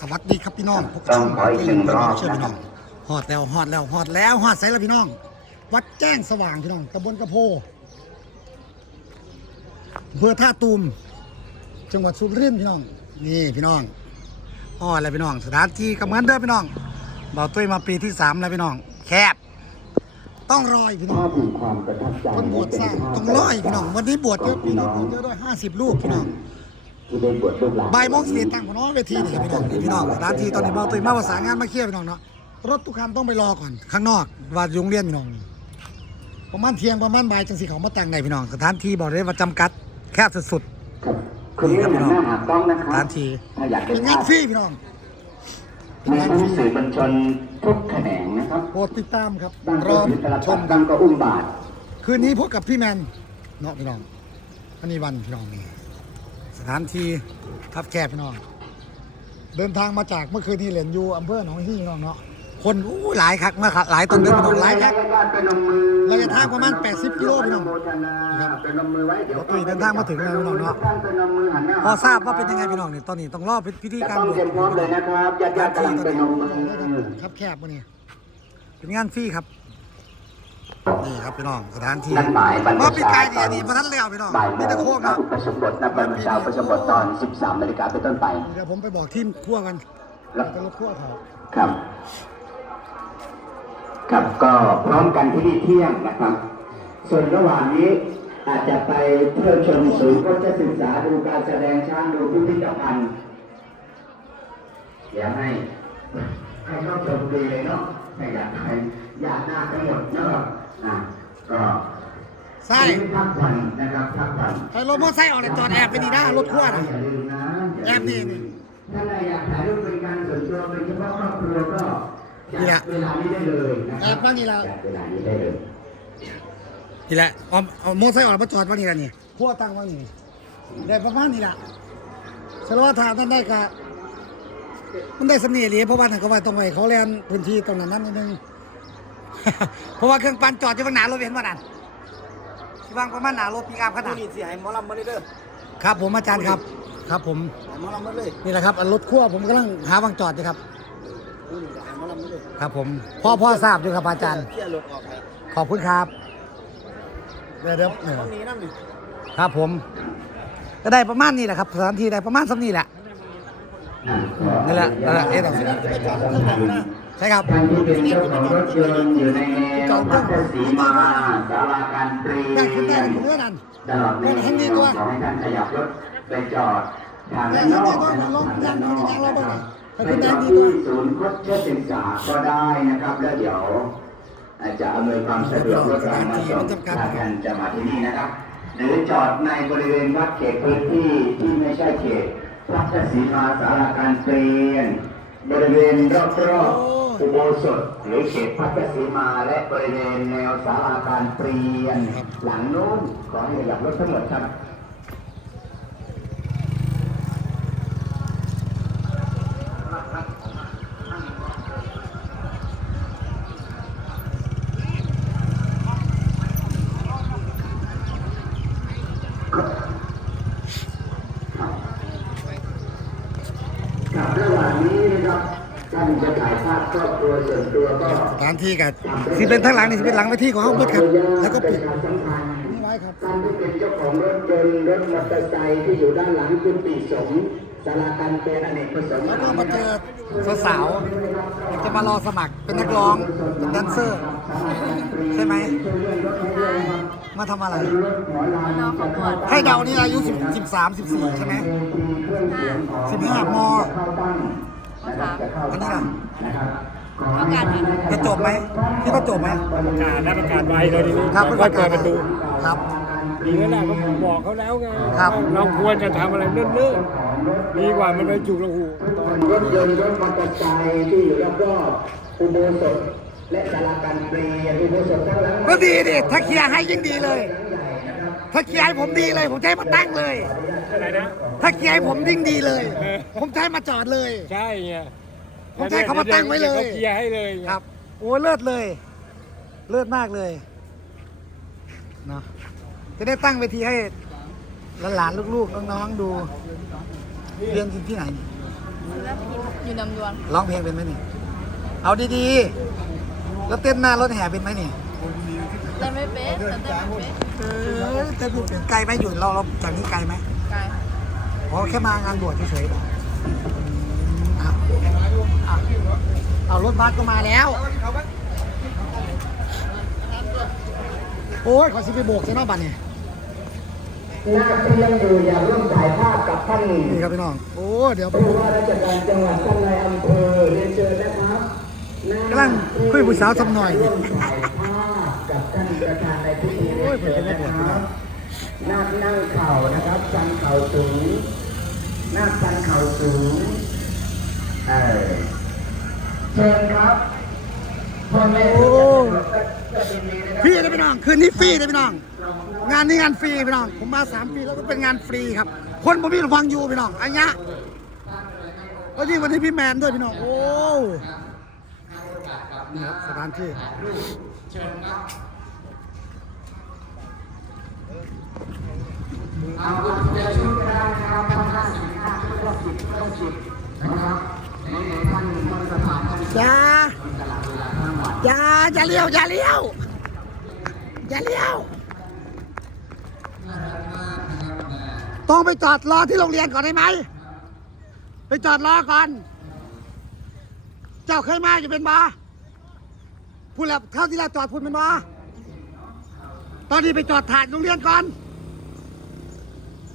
สวัสดีครับพี่น้องพวกต้ช่อองงขออีกหนึ่งรอบเชื่อพี่น้องฮอดแล้วฮอดแล้วฮอดแล้วฮอดใส่แล้วพี่น้อง วัดแจ้งสว่างพี่น้องตำบลกระโพอำเพื่อท่าตูม จังหวัดสุรินทร์พี่น้อง นี่พี่น้องฮอดแล้วพี่น้อง สถานที่ก็เหมือนเดิมพี่น้องบ่าวตุ้ยมาปีที่สามแล้วพี่น้อง แคบ ต้องรอยพี่น้องภาพถึงความประทับใจคนบวชสร้างต้องร้อยพี่น้อง วันนี้บวชเยอะปีนี้บวชเยอะด้วยห้าสิบรูปพี่น้องที่ได้ บวชลูกหลานบ่ายโมงสี่ตั้งพน้องเวทีนี่ครับพี่น้องนี่พี่น้องร้านทีตอนนี้บ่าวตุยมาประสานงานมาเคลียร์พี่น้องเนาะรถทุกคันต้องไปรอก่อนข้างนอกว่าโรงเรียนพี่น้องประมาณเที่ยงประมาณบ่ายจังสีเขามาตั้งไงพี่น้องสถานที่บอกเลยว่าจำกัดแคบสุดครับคุณนี่หันหน้าหาต้องนะคๆสรับถานที่ถ้าอยากเป็เป็นนงานฟรีพี่น้องเป็นในงานทั้ฟงรีสื่อมวลชนทุกแขนงนะครับโปรดติดตามครับบางรก็อถือตลับชปัมดกับานงก็อุ้มบาท คืนนี้พบกับพี่แมนเนาะพี่น้องอันนี้วันพี่น้องนี่ สถานที่ทับแคบพี่น้อง เดินทางมาจากเมื่อคืนนี้เหรียญยูอำเภอหนองฮี่พี่น้องเนาะคนอู้หลายคักมากครับหลายต้นเดินพี่น้องหลายคักเป็นลงมือระยะทางประมาณ 80กิโลพี่น้องเป็นลงมือไว้เดี๋ยวรถตู้เดินทางมาถึงแล้วพี่น้องเนาะเป็นลงมือหันหน้าพอทราบว่าเป็นยังไงพี่น้องเนี่ยตอนนี้ต้องรอพิธีจะการต้องบวชเตรียมพร้อมเลยนะครับญาติญาติกำลังเป็นลงมือครับแคบมาเนี่ยเป็นงานฟรีครับ นี่ครับพี่น้องสถานที่นัดหมายบรรพมาปีชากายตเนี่อยนนี่พระทันแล้วพี่น้องบ่ายโมนี่งตะโคกพระเนาะอุปสมบทนับวันเช้าอุปสมบทตอน 13นาฬิกาเป็นต้นไป เดี๋ยวผมไปบอกทีมคั่วกันแล้วจะรถคั่วเขาครับ ครับก็พร้อมกันที่นี่เที่ยงนะครับ ส่วนระหว่างนี้อาจจะไปเที่ยวชมศูนย์ก็จะศึกษาดูการแสดงช้างดูพิพิธภัณฑ์เดี๋ยวให้ให้เข้าชมฟรีเลยเนาะไม่อยากให้ญาติหน้าทั้งหมดเนาะ อะก็ใช่พักผ่อนนะครับพักผ่อนไอ้รถมอเตอร์ไซค์ออกเลยจอดแอบไปดีนะรถคั่วนะอย่าลืมนะแอบนี่นี่ถ้าใครอยากถ่ายรูปเป็นการส่วนตัวเป็นเฉพาะครอบครัวก็นี่แหละเวลานี้ได้เลยนะคแอรับบบ้างนี่ละจัดเวลานี้ได้เลยนี่แหละเอาเอามอเตอร์ไซค์ออกมาจอดว่านี่ละนี่คั่วตั้งว่านี่ได้ประมาณนี้ละสารวัตรทางท่านได้กะมันได้สำเนียงดีเพราะว่าท่านก็ว่าต้องไปเขาแลนพื้นที่ตรงนั้นนั้นนิดนึง เพราะว่าเครื่องปั่นจอดอยู่ข้างหน้ารถเห็นป่ะนั่นที่วางประมาณหน้ารถปีกอัพขนาดนี่สิให้หมอลำมาเด้อครับ ผมอาจารย์ครับ ครับผมให้หมอลำมาเลยนี่แหละครับอันรถขั้วผมกำลังหาวางจอดอยู่ครับอืมให้หมอลำมาเลยครับผมพ่อพ่อทราบอยู่ครับอาจารย์เคลียร์รถออกให้ขอบคุณครับเดี๋ยวเดี๋ยวเออตรงนี้นั่นนี่ครับผม ก็ได้ประมาณนี้แหละครับสถานที่ได้ประมาณสักนี้แหละนี่แหละนั่นแหละเอ๊ะต่อ ใช่ครับท่านที่เป็นเจ้ของรถยนต์อยู่ในแนวพัทสีมาสาราการเปรีได้คุณได้ยนคุณเลื่อนั้นตลอดแนวขอให้ท่านขยับรถไปจอดทางนอกนะต้องลงยันลงยันเราบ้างไปให้คุณจได้อดดีที่ด้วศูนย์โคชศึกษาก็ได้นะครับ แล้วเดี๋ยวอาจจะอำนวยความสะดวกรถรามาส่งถ้าท่านจะมาที่นี่นะครับ หรือจอดในบริเวณวัดเขตพื้นที่ที่ไม่ใช่เขตวัดศรีมาสาราการเปลี่ยน บริเวณรอบๆอุโบสถหรือเขตพัทสีมาและบริเวณแนวสาราการเปลี่ยนหลังโน้นขอให้ขยับรถทั้งหมดครับกับระหว่าง นี้นะครับท่านจะถ่ายภาพครอบครัวส่วนตัวก็สถานที่กันที่เป็นทั้งหลังนี่สิเป็นหลังไปที่ของห้องมืดครับ แล้วก็ปิดประชาสัมพันธ์นี่ไว้ครับท่านที่เป็นเจ้าของรถยนต์รถมอเตอร์ไซค์ที่อยู่ด้านหลังคุณปีสงฆ์สาราการเป็นอเนกประสงค์แล้วก็มาเจอสาวๆจะมารอสมัครเป็นนักร้องเป็นแดนเซอร์ ใช่ไหมมาทำอะไรให้เดานี่อายุ10 13 14 ใช่ไหม15ม อันนี้ล่ะต้องการไหมจะจบไหมคิดว่าจบไหมการรับประกาศไว้เลยทีนี้ครับก็ประเปิกาศดประตูครับดีแล้วแหละก็บอกเขาแล้วไงครับเราควรจะทำอะไรเนิ่นๆดีกว่ามันไปจุกระหูรถยนต์รถมอเตอร์ไซค์ที่อยู่รอบๆอุโบสถและสาราการเปลี่ยนอุโบสถทั้งหลังก็ดีดิถ้าเคลียร์ให้ยิ่งดีเลยถ้าเคลียร์ให้ผมดีเลยผมจะให้มาตั้งเลยอะไรนะ ถ้าเคลียร์ให้ผมยิ่งดีเลย ผมจะให้มาจอดเลย ใช่ไงผมจะให้เขามาตั้งไว้เลยเขาเคลียร์ให้เลยครับ โอ้เลิศเลย เลิศมากเลยเนาะจะได้ตั้งเวทีให้หลานๆลูกๆน้องๆดูเรียนที่ไหนศิลปินอยู่นำดวงร้องเพลงเป็นไหมนี่เอาดีๆแล้วเต้นหน้ารถแห่เป็นไหมนี่เต้นไม่เป็นแต่เต้นไม่เป็นเออเต้นเป็นไกลไหมอยู่เราเราจากนี้ไกลไหมกาย อ๋อแค่มางานบวชเฉยๆบอกอะอะเอารถบัสก็มาแล้ว โอ้ยขอสิไปโบกใช่นอกบัตรนี่นักเรียนอยู่อย่าร่วมถ่ายภาพกับท่านนี่ครับพี่น้อง โอ้เดี๋ยวไปผู้ว่าราชการจังหวัดท่านนายอำเภอเรียนเชิญนะครับกำลังคุยผู้สาวสำหน่อย ร่วมถ่ายภาพกับท่านประธานในพิธีโอ้ยเพิ่นจะได้บวชพี่น้อง นั่งนั่งเข่านะครับชันเข่าสูงนั่งชันเข่าสูงเออเชิญครับพ่อแม่โอ้จะยินดีนะครับฟรีเลยพี่น้องคืนนี้ฟรีเลยพี่น้อง งานนี้งานฟรีพี่น้อง ผมมาสามปีแล้วก็เป็นงานฟรีครับ คนผมมีฟังอยู่พี่น้องอันยะก็ยิ่งวันนี้พี่แมนด้วยพี่น้องโอ้นี่ครับสถานที่เชิญครับ เอาคุณจะช่วยก็ได้นะครับทำหน้าสินค้าทุกสิทธิ์ทุกสิทธิ์นะครับในท่านท่านประธานท่านอย่าอย่าอย่าเลี้ยวอย่าเลี้ยวอย่าเลี้ยวต้องไปจอดรอที่โรงเรียนก่อนได้ไหมไปจอดรอก่อน เจ้าเคยมาอยู่เป็นบาพูดแล้วเข้าที่แรกจอดพูดเป็นบาตอนนี้ไปจอดถ่ายโรงเรียนก่อน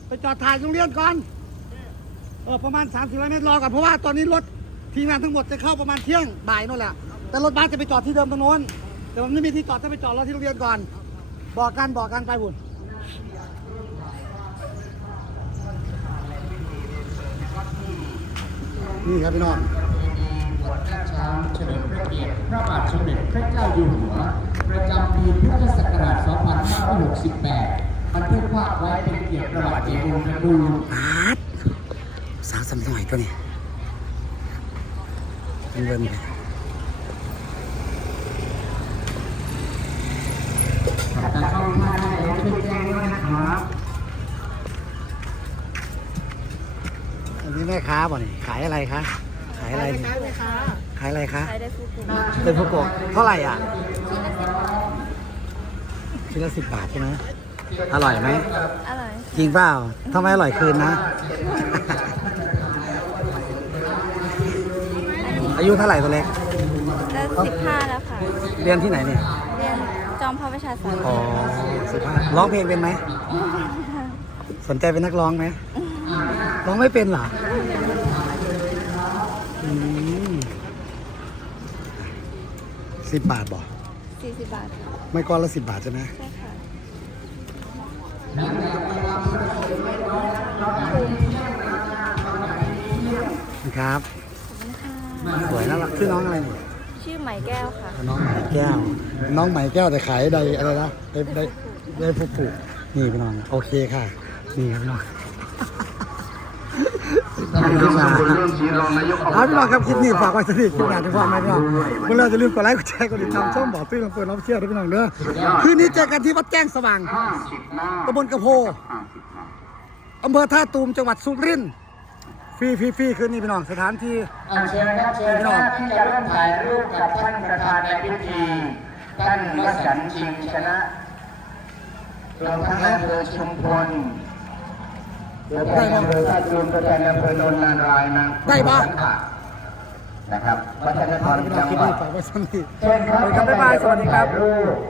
ไปจอดถ่ายโรงเรียนก่อน เออประมาณ 3 0เมตรรอก่อนเพราะว่าตอนนี้รถทีมงานทั้งหมดจะเข้าประมาณเที่ยงบ่ายนั่นแหละ แต่รถบัสจะไปจอดที่เดิมตรงโน้น แต่มันไม่มีที่จอดต้องไปจอดรอที่โรงเรียนก่อน บอกกันบอกกันไปบุญนี่ครับพี่น้องช้างเฉลิมพระเกียรติพระบาทสมเด็จพระเจ้าอยู่หัว ประจำปีพุทธศักราช 2568 บันทึกภาพไว้เป็นเกียรติประวัติวงศ์บูรณ์ปาดสาวสำหน่อยตัวนี้เป็นเงินไปแต่เข้ามาได้แล้วช่วยแจ้งด้วยนะครับอันนี้แม่ค้าบ่นี่ขายอะไรคะขายอะไรนี่ขายอะไรคะใครได้ฟูกุเป็นพวกกบเท่าไหร่อะชิ้นละสิบบาทใช่ไหม อร่อยไหม อร่อย จริงเปล่าถ้าไม่อร่อยคืนนะ อายุเท่าไหร่ตัวเล็กได้สิบห้าแล้วค่ะ เรียนที่ไหนเนี่ย เรียนจอมพระประชาสันอ๋อสิบห้าร้องเพลงเป็นไหม สนใจเป็นนักร้องไหม ร้องไม่เป็นเหรอสิบบาทบอกสี่สิบบาทค่ะไม่ก้อนละสิบบาทใช่ไหมใช่ค่ะ ครับสวยน่ารักชื่อน้องอะไรเนี่ยชื่อไหมแก้วค่ะ น้องไหมแก้ว น้องไหมแก้วแต่ขายใดอะไรนะได้ได้ได้ผูกผูกนี่พี่น้องโอเคค่ะ นี่ครับพี่น้อง ท่านผู้ชมคุณเรื่องสีรองนายกอบเอาพี่น้องครับคลิปนี้ฝากไว้สนิทคลิปงานที่พ่อแม่พี่น้องเมื่อเราจะลืมกดไลค์กดแชร์กดติดตามช่องบอกตื้อลำเปิดน้องเชี่ยวด้วยพี่น้องเด้อคืนนี้เจอกันที่วัดแจ้งสว่างห้าสิบหน้าตำบลกระโพห้าสิบหน้าอำเภอท่าตูมจังหวัดสุรินทร์ฟรีฟรีฟรีคืนนี้พี่น้องสถานที่อันเชิญครับเชิญครับที่จะร่วมถ่ายรูปกับท่านประธานในพิธีท่านวสันต์ชิงชนะรวมทั้งอำเภอชุมพล ตัวแทนอำเภอท่าตูมตัวแทนอำเภอโนนนารายณ์นะได้ปะนะครับวัฒนธรรมพี่น้อจังงคลิปหวันี้ดฝากไว้สนิทเชิญครับบ๊ายบายสวัสดีครับถ่ายรูป